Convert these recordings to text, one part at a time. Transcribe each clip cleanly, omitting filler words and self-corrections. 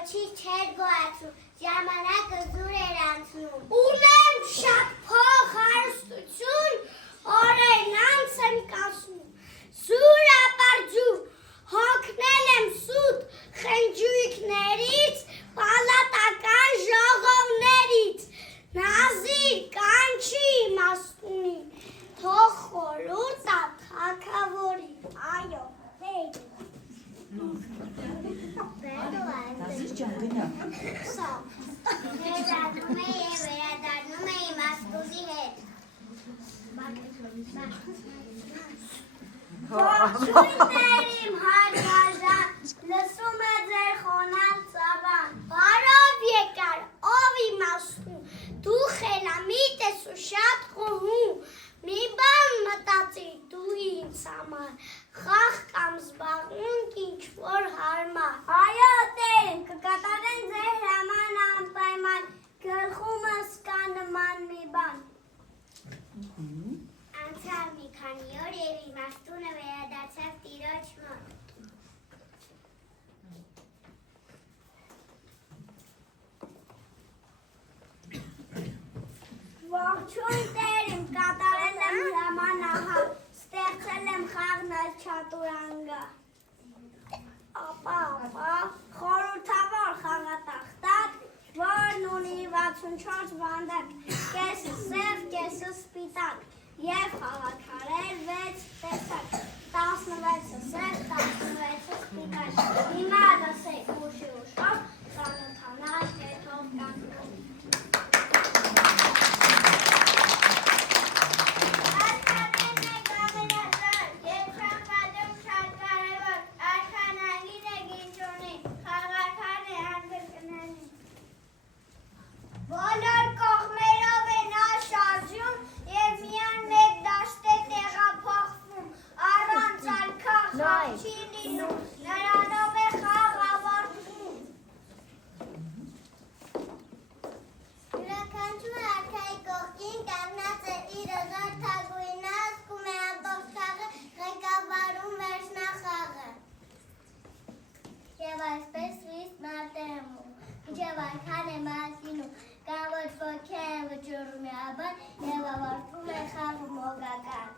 ոչի չեր գոյացում, ժամանակը զուր էր անցնում։ Ունեմ շատ փող հարստություն, օրերն անց եմ կասում, զուր ապարջուր, հոգնել եմ սուտ խնջույքներից, պալատական ժողովներից, նազիր կանչի իմաստունի, թող խորհուրդ տա թագավորի, այո, հեյ։ Նազիր ջան, գնա։ Վերադառնում է և վերադառնում է իմաստունի հետ։ Ողջույն Տեր իմ հարգաժան, լսում է ձեր խոնարհ ծավան։ Բարով եկար, ով իմաստուն, դու խելամիտ ես ու շատ խոհում, մի բան մտածիր դու ինձ համար, խաղ կամ զբաղմունք ինչ-որ հարմար։ Այո Տեր, կկատարեն ձեր հրաման անպայման, գլխումս կա նման մի բան։ Անցավ մի քանի օր և իմաստունը վերադարձավ տիրոջ մոտ։ Ողջույն Տեր իմ, կատարել եմ հրաման ահա, ստեղծել եմ խաղն այլ չատուրանգա։ Ապա, խորհրդավոր խաղատախտակ, որն ունի 64 վանդակ, կեսը սև, կեսը սպիտակ, և խաղաքարեր 6 տեսակ, 16-ը սև, 16-ը սպիտակ, հիմա լսեք ուշի ուշով, ծանոթանալ հետով կանգնում։ Բոլոր կողմերով են աշարժում և միան մեկ դաշտ է տեղափոխվում, առանց այլ խաղ չի լինում, նրանով է խաղ ավարտվում։ Յուրաքանչյուր արքայի կողքին կանգնած է իր հզոր թագուհինը, ասկում է ամբողջ խաղը, ղեկավարում վերջնախաղը։ Եվ այսպես խիստ մարդ է հմում, մինչև այնքան է մասինում, կամ ոչ ոքի է վճռում է աբան և ավարտվում է խաղը մոգական։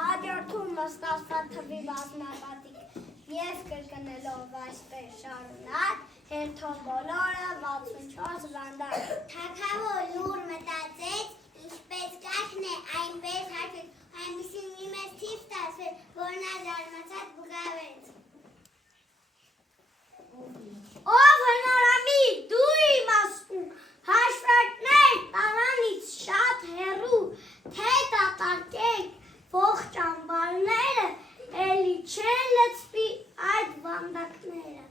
Հաջորդում ստացված թվի բազմապատիկ և կրկնելով այսպես շարունակ, հերթով բոլորը 64 վանդակ։ Թագավոր լուր մտածեց, ինչպես կարգն է, այնպես հարկեց, այնպիսին մի մեծ թիվ ստացվեց, որ նա զարմացած բղավեց։ Ով հնարամիտ, դու իմաստուն, հաշվարկներ տարանից շատ հեռու, թե դատարկեք ողջ ամբարները, էլի չեն լցվի այդ վանդակները։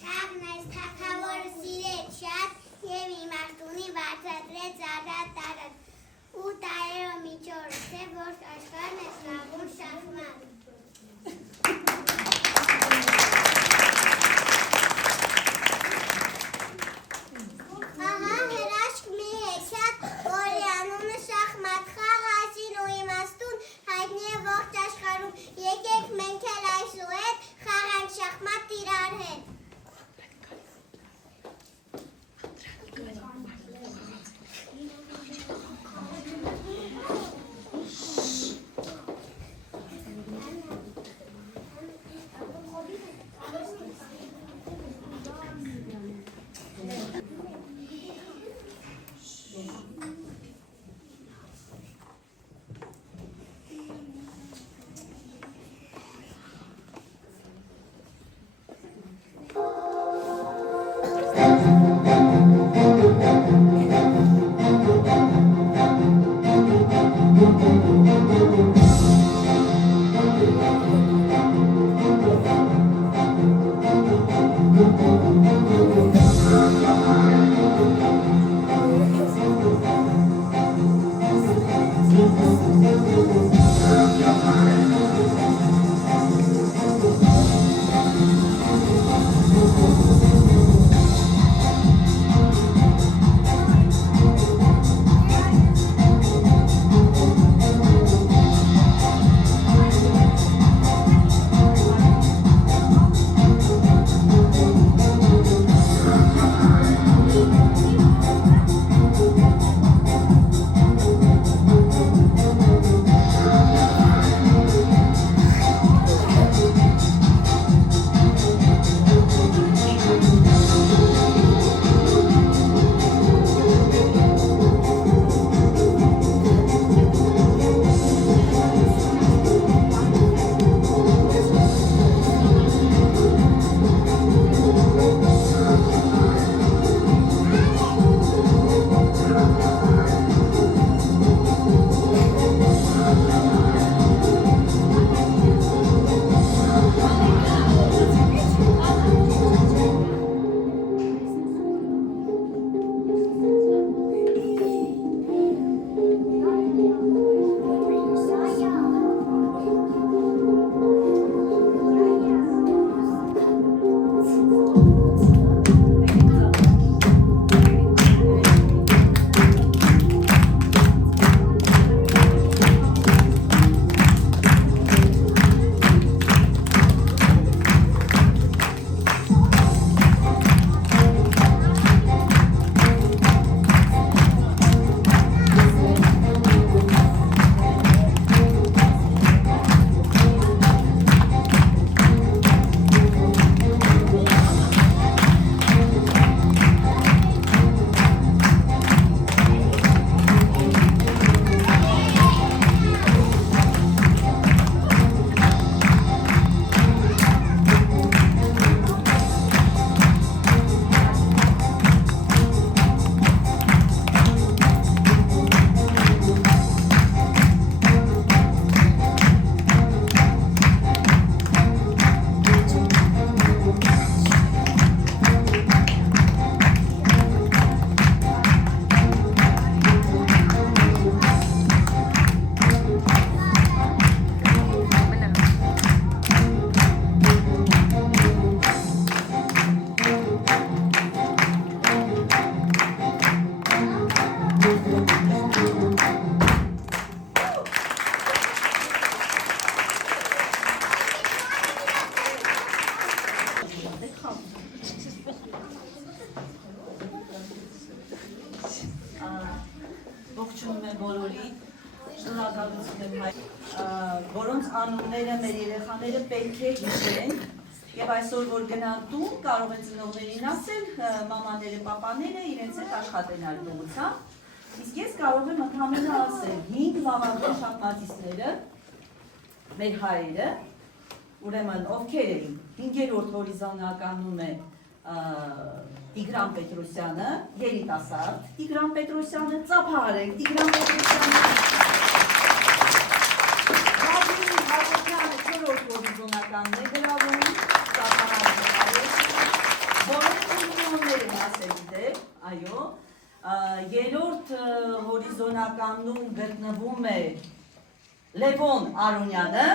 Շաղն այս թագավորը սիրեց շատ և իմաստունի բարձրացրեց ողջունում եմ բոլորին, շնորհակալություն եմ հայ, որոնց անունները մեր երեխաները պետք է հիշեն, եւ այսօր որ գնան տուն, կարող են ծնողներին ասել, մամաները, պապաները իրենց հետ աշխատեն այդ ուղղությամբ, իսկ ես կարող եմ ընդհանրապես ասել 5 լավագույն շախմատիստները, մեր հայերը, ուրեմն ովքեր էին, 5-րդ հորիզոնականում է Տիգրան Պետրոսյանը, երիտասարդ Տիգրան Պետրոսյանը, ծափահարեք Տիգրան Պետրոսյանը, Ռադին Հակոբյանը 4-րդ հորիզոնականն է գրավում, ծափահարեք, բոլորները ասել դեպ, այո, 3-րդ հորիզոնականում գտնվում է Լևոն Արոնյանը,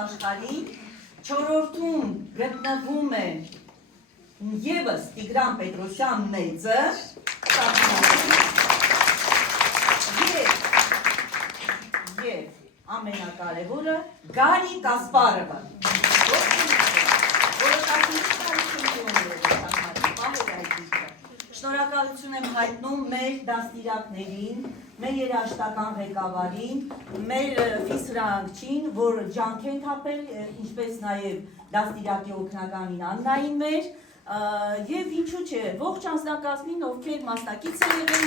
աշխարհին 4-րդում գտնվում է ևս Տիգրան Պետրոսյան մեծը եւ ամենակարևորը Գարի Կասպարովը, շնորհակալություն եմ հայտնում մեր դաստիարակներին, մեր երաժշտական ղեկավարին, մեր ֆիսրանքչին, որ ջանք են թափել, ինչպես նաև դաստիարակի օգնականին Աննային մեր, եւ ինչու՞ չէ, ողջ անձնակազմին, ովքեր մասնակից են եղել,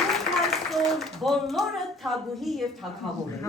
դուք այսօր բոլորը թագուհի եւ թագավոր եք։